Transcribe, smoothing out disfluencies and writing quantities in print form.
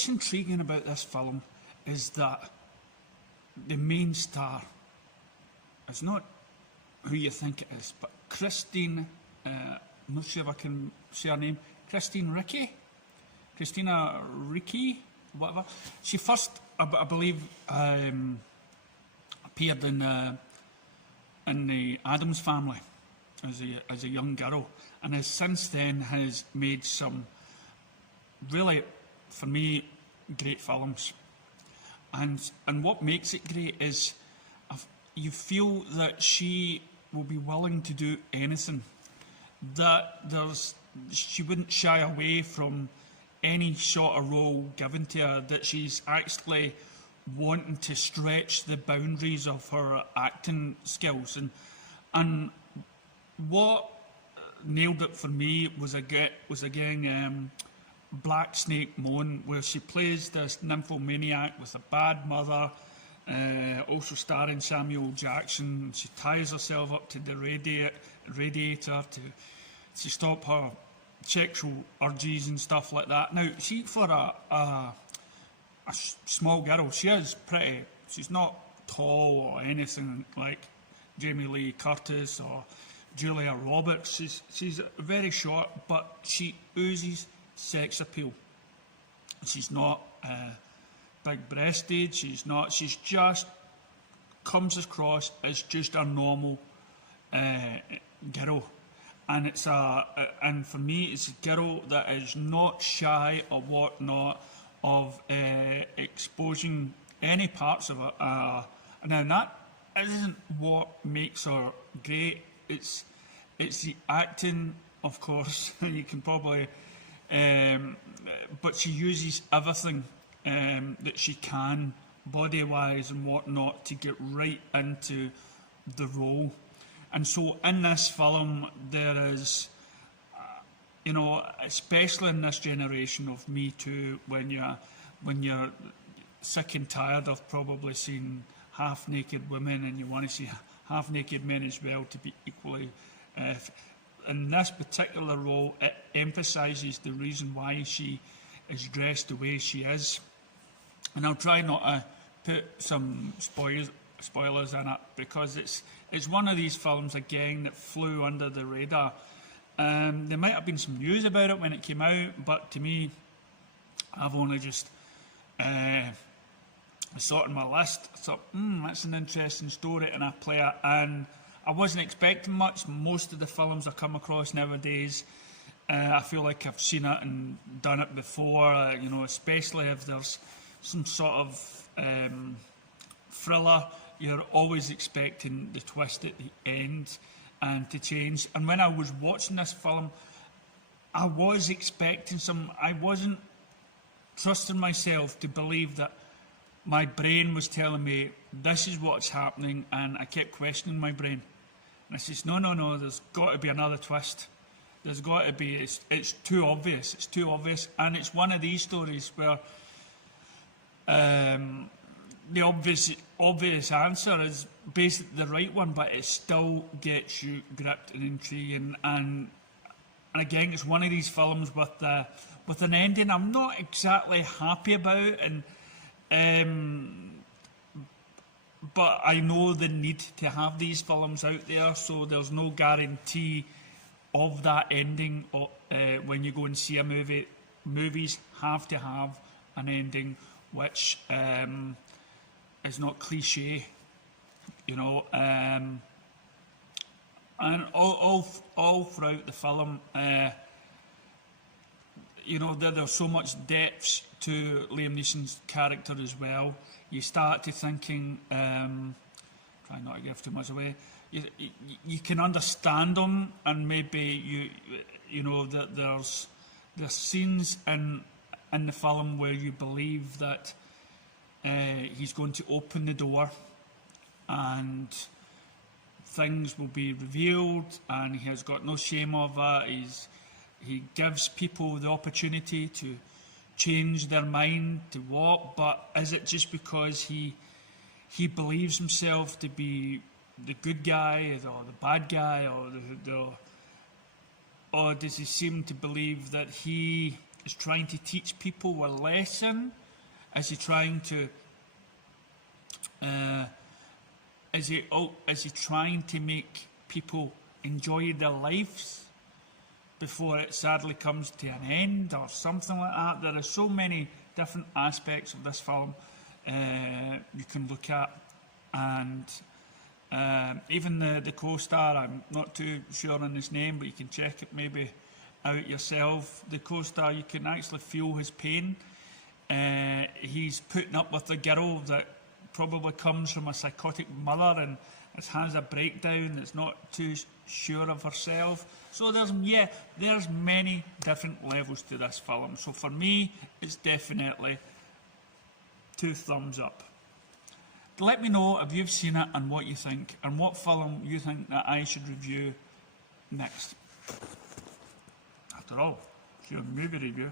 what's intriguing about this film is that the main star is not who you think it is, but Christine, I'm not sure if I can say her name, Christina Ricci, whatever. She first, I believe, appeared in the Addams Family as a young girl, and has since then has made some really, for me, great films. And what makes it great is you feel that she will be willing to do anything. That she wouldn't shy away from any sort of role given to her. That she's actually wanting to stretch the boundaries of her acting skills. And what nailed it for me was again Black Snake Moan, where she plays this nymphomaniac with a bad mother, also starring Samuel Jackson. She ties herself up to the radiator to stop her sexual urges and stuff like that. Now, see, for a small girl, she is pretty. She's not tall or anything like Jamie Lee Curtis or Julia Roberts. She's very short, but she oozes sex appeal. She's not big-breasted. She's not. She's just comes across as just a normal girl, and and for me, it's a girl that is not shy or whatnot of exposing any parts of it. Now that isn't what makes her great. It's the acting, of course. You can probably. But she uses everything that she can, body-wise and whatnot, to get right into the role. And so in this film, there is, especially in this generation of Me Too, when you're sick and tired of probably seeing half-naked women and you want to see half-naked men as well to be equally in this particular role, it emphasises the reason why she is dressed the way she is. And I'll try not to put some spoilers in it, because it's one of these films, again, that flew under the radar. There might have been some news about it when it came out, but to me, I've only just saw it on my list. I thought, that's an interesting story, and I play it. And I wasn't expecting much. Most of the films I come across nowadays, I feel like I've seen it and done it before, especially if there's some sort of thriller. You're always expecting the twist at the end and to change. And when I was watching this film, I was expecting I wasn't trusting myself to believe that my brain was telling me this is what's happening, and I kept questioning my brain. And I says, no, there's got to be another twist. There's got to be, it's too obvious. It's too obvious. And it's one of these stories where the obvious answer is basically the right one, but it still gets you gripped and intriguing. And again, it's one of these films with an ending I'm not exactly happy about, but I know the need to have these films out there, so there's no guarantee of that ending when you go and see a movie. Movies have to have an ending which is not cliche, and all throughout the film, there's so much depth to Liam Neeson's character as well. You start to thinking, try not to give too much away, you can understand him, and maybe that there's scenes in the film where you believe that he's going to open the door and things will be revealed, and he has got no shame of it. He gives people the opportunity to change their mind to what, but is it just because he believes himself to be the good guy or the bad guy, or does he seem to believe that he is trying to teach people a lesson? Is he trying to is he trying to make people enjoy their lives before it sadly comes to an end or something like that? There are so many different aspects of this film you can look at, and even the co-star, I'm not too sure on his name, but you can check it maybe out yourself. The co-star, you can actually feel his pain. He's putting up with a girl that probably comes from a psychotic mother and has a breakdown, that's not too sure of herself. So there's many different levels to this film. So for me, it's definitely 2 thumbs up. Let me know if you've seen it and what you think, and what film you think that I should review next. After all, it's your movie review.